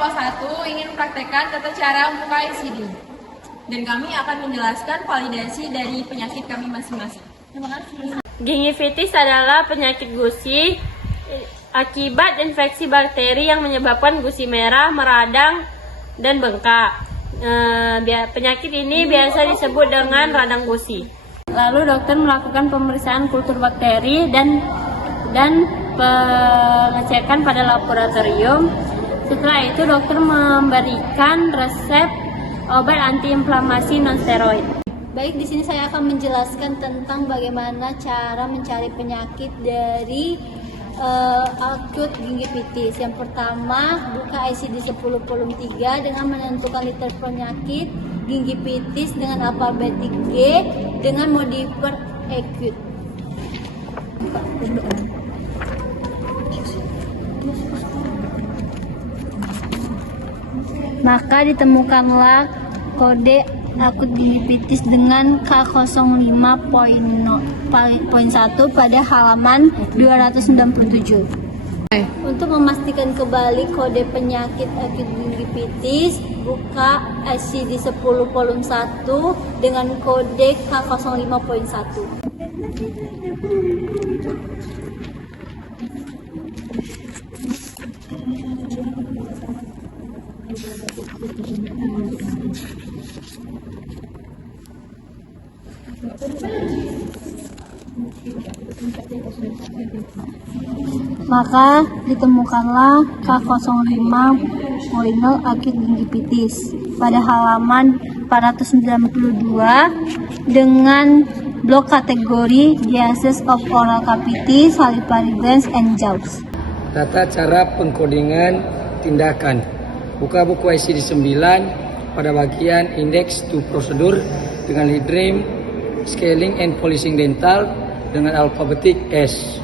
kelompok 1 ingin mempraktekkan tata cara membuka ICD. Dan kami akan menjelaskan validasi dari penyakit kami masing-masing. Terima kasih. Gingivitis adalah penyakit gusi akibat infeksi bakteri yang menyebabkan gusi merah, meradang, dan bengkak. Penyakit ini biasa disebut dengan radang gusi. Lalu dokter melakukan pemeriksaan kultur bakteri dan pengecekan pada laboratorium. Setelah itu dokter memberikan resep obat antiinflamasi non-steroid. Baik, di sini saya akan menjelaskan tentang bagaimana cara mencari penyakit dari akut gingivitis. Yang pertama, buka ICD 10 kolom 3 dengan menentukan liter penyakit gingivitis dengan alfabetik G dengan modifier acute. Maka ditemukanlah kode akut gingivitis dengan K05.1 pada halaman 297. Untuk memastikan kembali kode penyakit akut gingivitis, buka ICD 10 kolom 1 dengan kode K05.1. Maka ditemukanlah K05.0 akut gingivitis pada halaman 492 dengan blok kategori Diseases of Oral Cavities, Salivary Glands, and Jaws. Tata cara pengkodingan tindakan. Buka buku ICD 9 pada bagian Index to Prosedur dengan Lidrim, Scaling and Polishing Dental dengan alfabetik S.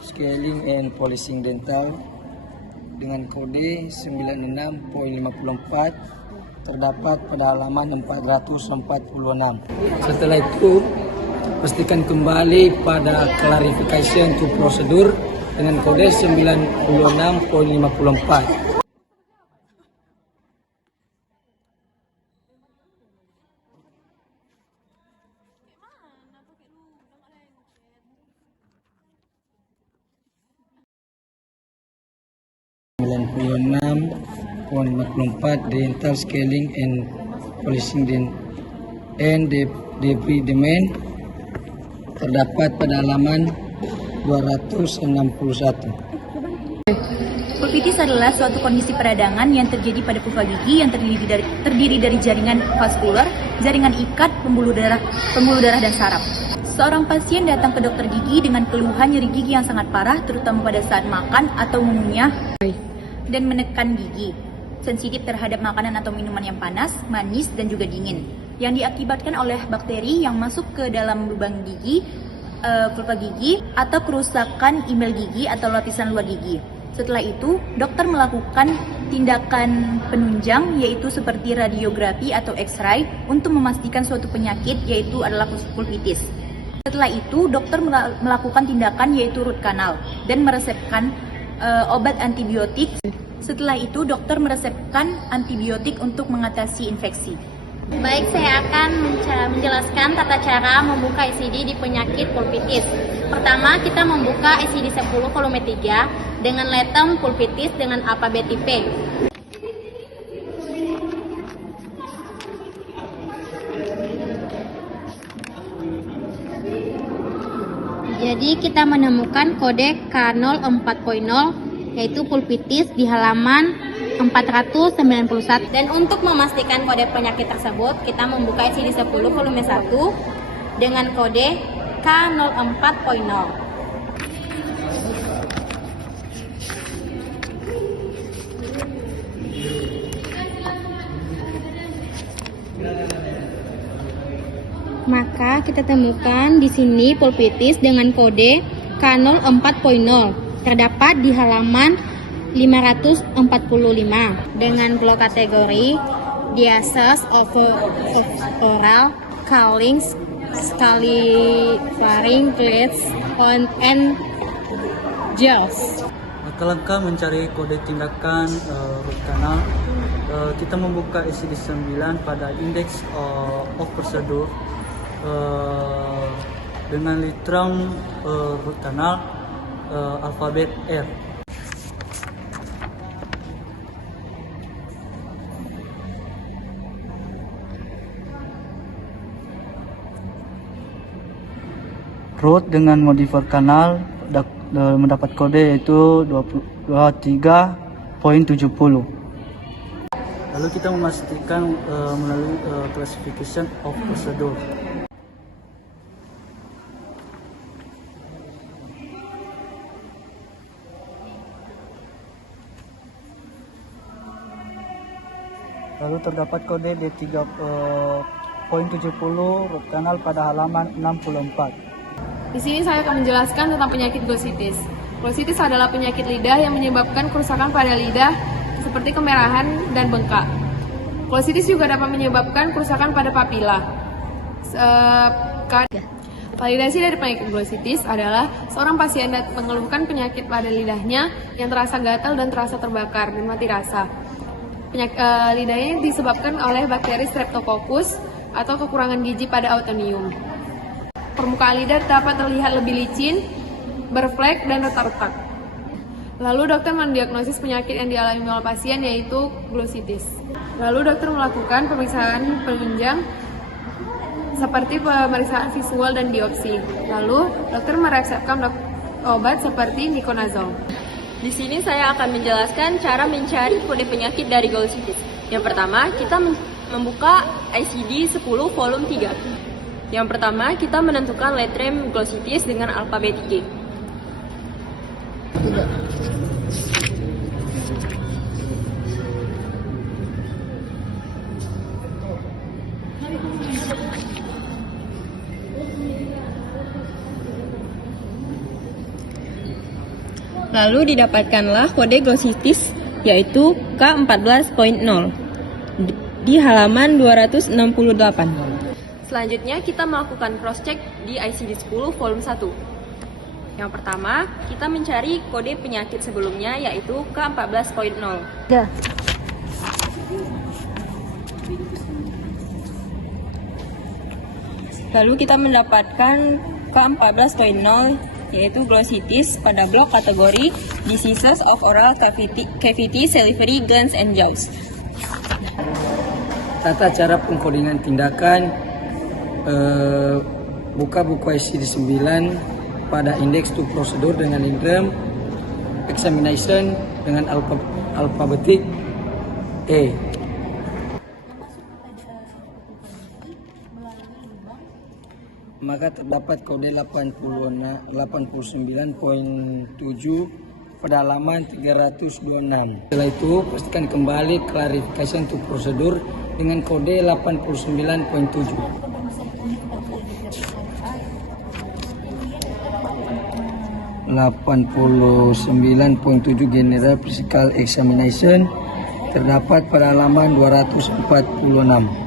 Scaling and Polishing Dental dengan kode 96.54 terdapat pada halaman 446. Setelah itu, pastikan kembali pada Clarification to Prosedur dengan kode 96.54. Dental Scaling and Polishing and Debridement terdapat pada halaman 261. Pulpitis adalah suatu kondisi peradangan yang terjadi pada pulpa gigi yang terdiri dari jaringan vaskular, jaringan ikat, pembuluh darah dan saraf. Seorang pasien datang ke dokter gigi dengan keluhan nyeri gigi yang sangat parah, terutama pada saat makan atau mengunyah dan menekan gigi, sensitif terhadap makanan atau minuman yang panas, manis, dan juga dingin, yang diakibatkan oleh bakteri yang masuk ke dalam lubang gigi, pulpa gigi, atau kerusakan email gigi atau lapisan luar gigi. Setelah itu, dokter melakukan tindakan penunjang, yaitu seperti radiografi atau X-ray, untuk memastikan suatu penyakit, yaitu adalah pulpitis. Setelah itu, dokter melakukan tindakan, yaitu root canal, dan meresepkan obat antibiotik. Setelah itu, dokter meresepkan antibiotik untuk mengatasi infeksi. Baik, saya akan menjelaskan tata cara membuka ICD di penyakit pulpitis. Pertama, kita membuka ICD 10 kolom 3 dengan letem pulpitis dengan alfabetik P. Jadi kita menemukan kode K04.0 yaitu pulpitis di halaman 491. Dan untuk memastikan kode penyakit tersebut, kita membuka ICD 10 volume 1 dengan kode K04.0. Maka kita temukan di sini pulpitis dengan kode K04.0 terdapat di halaman 545 dengan blok kategori the assault of oral, calling, scalivaring plates on and jaws. Langkah-langkah mencari kode tindakan root canal, kita membuka ICD-9 pada Index of Procedure dengan literam root canal alfabet R. Root dengan modifier kanal mendapat kode yaitu 23.70. Lalu kita memastikan melalui classification of procedure. Lalu terdapat kode D3.70 root canal pada halaman 64. Di sini saya akan menjelaskan tentang penyakit glossitis. Glossitis adalah penyakit lidah yang menyebabkan kerusakan pada lidah seperti kemerahan dan bengkak. Glossitis juga dapat menyebabkan kerusakan pada papila. Validasi dari penyakit glossitis adalah seorang pasien mengeluhkan penyakit pada lidahnya yang terasa gatal dan terasa terbakar dan mati rasa. Lidahnya disebabkan oleh bakteri Streptococcus atau kekurangan gizi pada autonium. Permukaan lidah dapat terlihat lebih licin, berflek, dan retak-retak. Lalu dokter mendiagnosis penyakit yang dialami oleh pasien yaitu glossitis. Lalu dokter melakukan pemeriksaan penunjang seperti pemeriksaan visual dan biopsi. Lalu dokter meresepkan obat seperti Niconazole. Di sini saya akan menjelaskan cara mencari kode penyakit dari glossitis. Yang pertama, kita membuka ICD-10 volume 3. Yang pertama, kita menentukan letrem glossitis dengan alfabet G. Lalu didapatkanlah kode glossitis yaitu K14.0 di halaman 268. Selanjutnya kita melakukan cross-check di ICD-10 volume 1. Yang pertama, kita mencari kode penyakit sebelumnya yaitu K14.0. Lalu kita mendapatkan K14.0 yaitu glossitis pada blok kategori diseases of oral cavity, salivary glands and jaws. Tata cara pengkodingan tindakan, buka buku ICD-9 pada Index to Procedure dengan literam examination dengan alfabetik E. Maka terdapat kode 89.7 pada halaman 326. Setelah itu pastikan kembali clarification to procedure dengan kode 89.7. 89.7 General Physical Examination terdapat pada halaman 246.